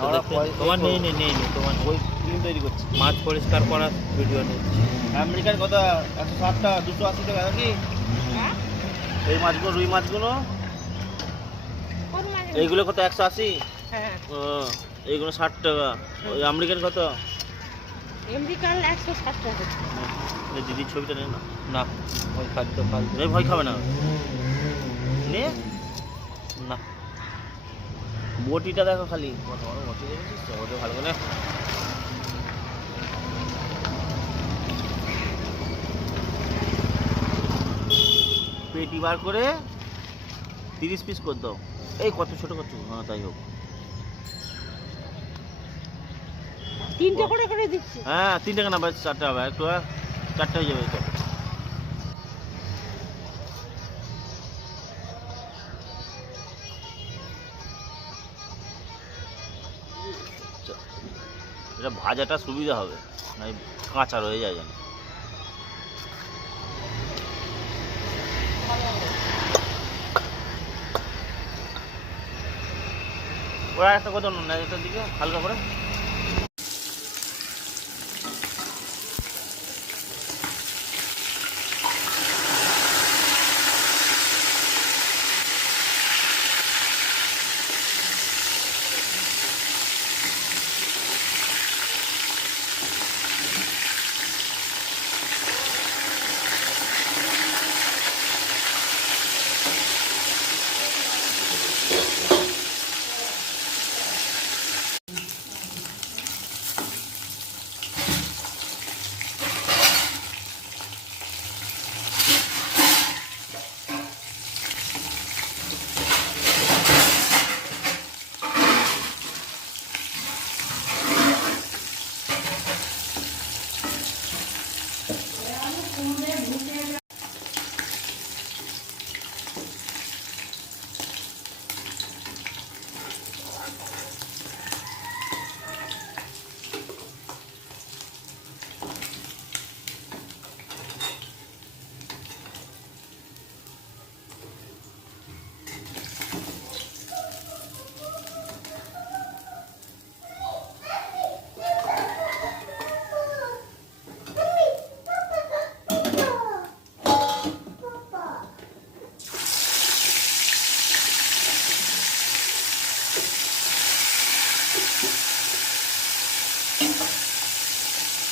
তোমার নেই তোমার ওই ফিল্ম তৈরি করছি। মাছ পরিষ্কার করার ভিডিও নিচ্ছি। আমেরিকার কত 160টা 280 টাকা নাকি হ্যাঁ? এই মাছগুলো, রুই মাছগুলো কোন মাছ? এইগুলো কত 180? হ্যাঁ, এইগুলো 60 টাকা। ওই আমেরিকান কত? আমেরিকান 160 টাকা। এই দিদির ছবিটা নে না, না ওই খাদ্য ফালতু এই ভয় খাবে না নে। না। বটিটা দেখো খালি, কত বড় বটি দেখেছিস তো? ওটা ভালো করে পেটি বার করে 30 পিস করে দাও। এই কত ছোট করছো? হ্যাঁ তাই হোক। তিনটে করে করে দিচ্ছি। হ্যাঁ 3 টাকা না, 4 টাকা হবে, একটু 4টা হয়ে যাবে তো। এটা ভাজাটা সুবিধা হবে, নাই কাঁচা রয়ে যায় যেন। ওরা একটা কত না এটার দিকে হালকা করে